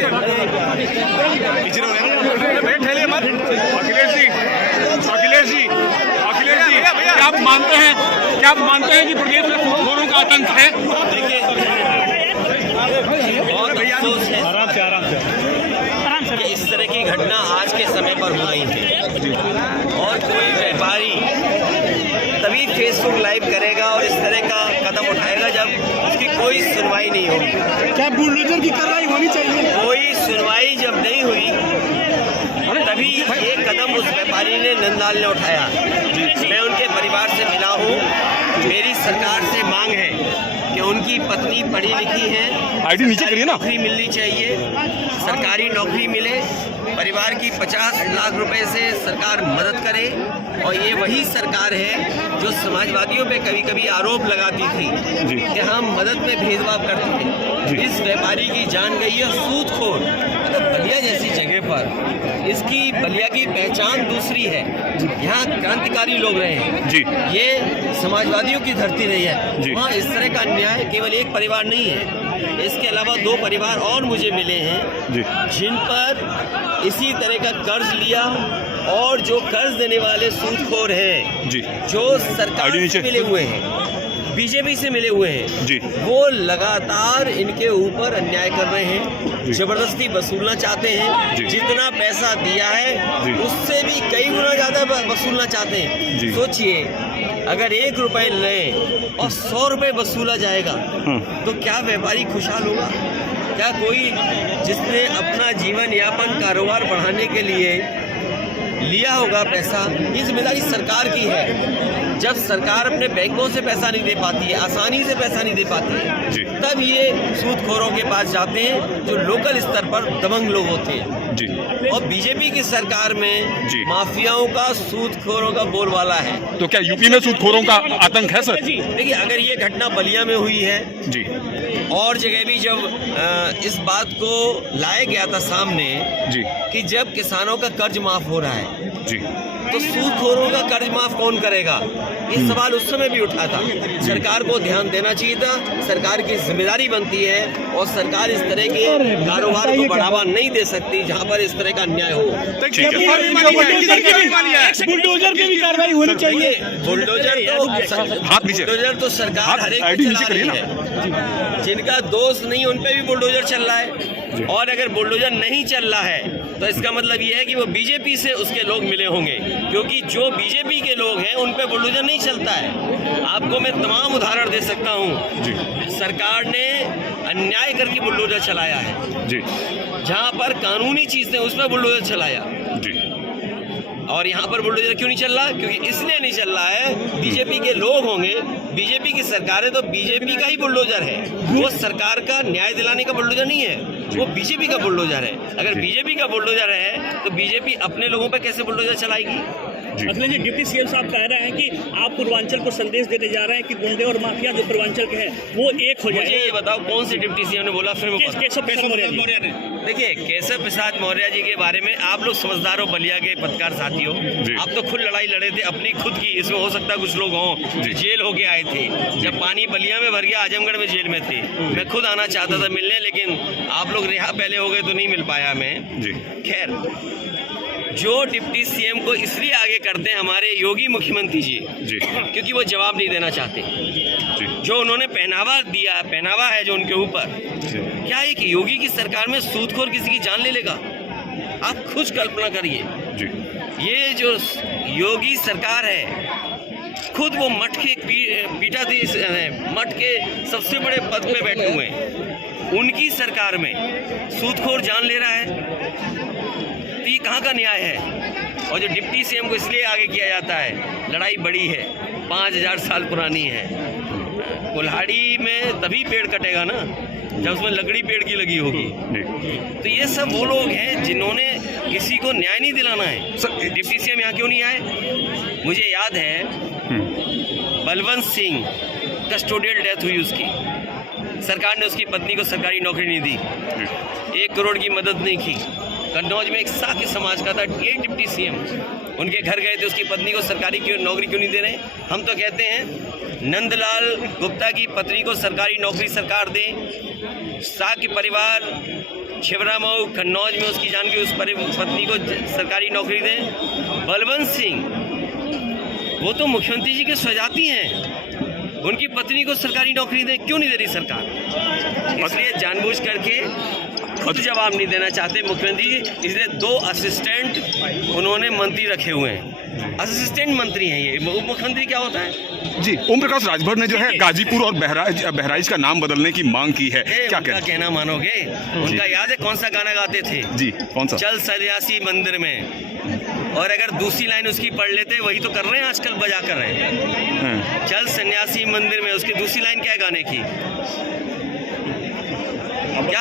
क्या आप मानते हैं कि प्रदेश में सूदखोरों का आतंक है? देखिए, बहुत अफसोस है कि इस तरह की घटना आज के समय पर हो रही है और कोई व्यापारी तभी फेसबुक लाइव करेगा और इस तरह का कदम उठाएगा जब उसकी कोई सुनवाई नहीं होगी। क्या बुलडोजर की कार्रवाई होनी चाहिए? कोई सुनवाई जब नहीं हुई तभी ये कदम उस व्यापारी ने नंदलाल ने उठाया। मैं उनके परिवार से मिला हूँ। मेरी सरकार से मांग है कि उनकी पत्नी पढ़ी लिखी है, आईडी नीचे करिए ना, नौकरी मिलनी चाहिए, सरकारी नौकरी मिले, परिवार की 50 लाख रुपए से सरकार मदद करे। और ये वही सरकार है जो समाजवादियों पे कभी कभी आरोप लगाती थी कि हम मदद में भेदभाव करते हैं। इस व्यापारी की जान गई है सूदखोर। मतलब बलिया जैसी जगह पर इसकी बलिया की पहचान दूसरी है। यहाँ क्रांतिकारी लोग रहे हैं जी, ये समाजवादियों की धरती रही है। वहाँ इस तरह का अन्याय केवल एक परिवार नहीं है, इसके अलावा 2 परिवार और मुझे मिले हैं जिन पर इसी तरह का कर्ज लिया और जो कर्ज देने वाले सूदखोर हैं जो सरकार से मिले हुए हैं, बीजेपी से मिले हुए हैं वो लगातार इनके ऊपर अन्याय कर रहे हैं, जबरदस्ती वसूलना चाहते हैं। जितना पैसा दिया है उससे भी कई गुना ज़्यादा वसूलना चाहते हैं। सोचिए, अगर 1 रुपए लें और 100 रुपए वसूला जाएगा तो क्या व्यापारी खुशहाल होगा? क्या कोई जिसने अपना जीवन यापन कारोबार बढ़ाने के लिए लिया होगा पैसा, ये जिम्मेदारी सरकार की है। जब सरकार अपने बैंकों से पैसा नहीं दे पाती है, आसानी से पैसा नहीं दे पाती है, तब ये सूदखोरों के पास जाते हैं जो लोकल स्तर पर दबंग लोग होते हैं। और बीजेपी की सरकार में माफियाओं का, सूदखोरों का बोलबाला है। तो क्या यूपी में सूदखोरों का आतंक है सर? देखिए, अगर ये घटना बलिया में हुई है और जगह भी जब इस बात को लाया गया था सामने कि जब किसानों का कर्ज माफ हो रहा है तो सूदखोरों का कर्ज माफ कौन करेगा, ये सवाल उस समय भी उठा था। सरकार को ध्यान देना चाहिए था, सरकार की जिम्मेदारी बनती है और सरकार इस तरह के कारोबार को बढ़ावा नहीं दे सकती जहां पर इस तरह का अन्याय हो। बुलडोजर पे भी कार्रवाई होनी चाहिए। बुलडोजर तो सरकार हर एक चला रही है, जिनका दोष नहीं उन पे भी बुलडोजर चल रहा है। और अगर बुलडोजर नहीं चल रहा है तो इसका मतलब ये है कि वो बीजेपी से उसके लोग मिले होंगे, क्योंकि जो बीजेपी के लोग हैं उन पे बुलडोजर नहीं चलता है। आपको मैं तमाम उदाहरण दे सकता हूँ। सरकार ने अन्याय करके बुलडोजर चलाया है, जहाँ पर कानूनी चीज थे उस पर बुलडोजर चलाया। और यहाँ पर बुलडोजर क्यों नहीं चल रहा? क्योंकि इसलिए नहीं चल रहा है, बीजेपी के लोग होंगे, बीजेपी की सरकार है तो बीजेपी का ही बुलडोजर है, वो सरकार का न्याय दिलाने का बुलडोजर नहीं है, वो बीजेपी का बुलडोजर है। अगर बीजेपी का बुलडोजर है तो बीजेपी अपने लोगों पर कैसे बुलडोजर चलाएगी? जी डिप्टी सीएम साहब कह रहे हैं कि आप पूर्वांचल को संदेश देने जा रहे हैं कि गुंडे और माफिया जो पूर्वांचल के हैं वो एक हो जाए। मुझे ये बताओ कौन से डिप्टी सीएम ने बोला? फिर केशव प्रसाद मौर्य ने। देखिए, केशव प्रसाद मौर्य जी के बारे में आप लोग समझदार हो, बलिया के पत्रकार साथियों, आप तो खुद लड़ाई लड़े थे अपनी खुद की। इसमें हो सकता है कुछ लोग हों जेल होके आए थे, जब पानी बलिया में भर गया आजमगढ़ में जेल में थे। मैं खुद आना चाहता था मिलने, लेकिन आप लोग रिहा पहले हो गए तो नहीं मिल पाया मैं। खैर, जो डिप्टी सीएम को इसलिए आगे करते हैं हमारे योगी मुख्यमंत्री जी क्योंकि वो जवाब नहीं देना चाहते। जो उन्होंने पहनावा दिया, पहनावा है जो उनके ऊपर, क्या एक योगी की सरकार में सूदखोर किसी की जान ले लेगा? आप खुद कल्पना करिए। ये जो योगी सरकार है, खुद वो मठ के पीठाधीश मठ के सबसे बड़े पद पे बैठे हुए हैं, उनकी सरकार में सूदखोर जान ले रहा है। ये कहाँ का न्याय है? और जो डिप्टी सीएम को इसलिए आगे किया जाता है, लड़ाई बड़ी है, 5000 साल पुरानी है। कुल्हाड़ी में तभी पेड़ कटेगा ना जब उसमें लकड़ी पेड़ की लगी होगी। तो ये सब वो लोग हैं जिन्होंने किसी को न्याय नहीं दिलाना है। डिप्टी सीएम यहाँ क्यों नहीं आए? मुझे याद है बलवंत सिंह कस्टोडियल डेथ हुई उसकी, सरकार ने उसकी पत्नी को सरकारी नौकरी नहीं दी, 1 करोड़ की मदद नहीं की। कन्नौज में एक साकी समाज का था, ये डिप्टी सीएम उनके घर गए थे, उसकी पत्नी को सरकारी नौकरी क्यों नहीं दे रहे? हम तो कहते हैं नंदलाल गुप्ता की पत्नी को सरकारी नौकरी सरकार दे, साकी परिवार छिबरामऊ कन्नौज में उसकी जान की उस पत्नी को सरकारी नौकरी दें। बलवंत सिंह वो तो मुख्यमंत्री जी के स्वजाती हैं, उनकी पत्नी को सरकारी नौकरी दें, क्यों नहीं दे रही सरकार? इसलिए जानबूझ करके खुद जवाब नहीं देना चाहते मुख्यमंत्री जी, इसलिए 2 असिस्टेंट उन्होंने मंत्री रखे हुए हैं। असिस्टेंट मंत्री हैं ये, उप मुख्यमंत्री क्या होता है? जी, ओम प्रकाश राजभर ने जो है गाजीपुर और बहराइच का नाम बदलने की मांग की है, क्या कहना मानोगे? उनका याद है कौन सा गाना गाते थे? जी, कौन सा? चल सन्यासी मंदिर में। और अगर दूसरी लाइन उसकी पढ़ लेते, वही तो कर रहे हैं आजकल, बजा कर रहे हैं। चल सन्यासी मंदिर में, उसकी दूसरी लाइन क्या है गाने की? क्या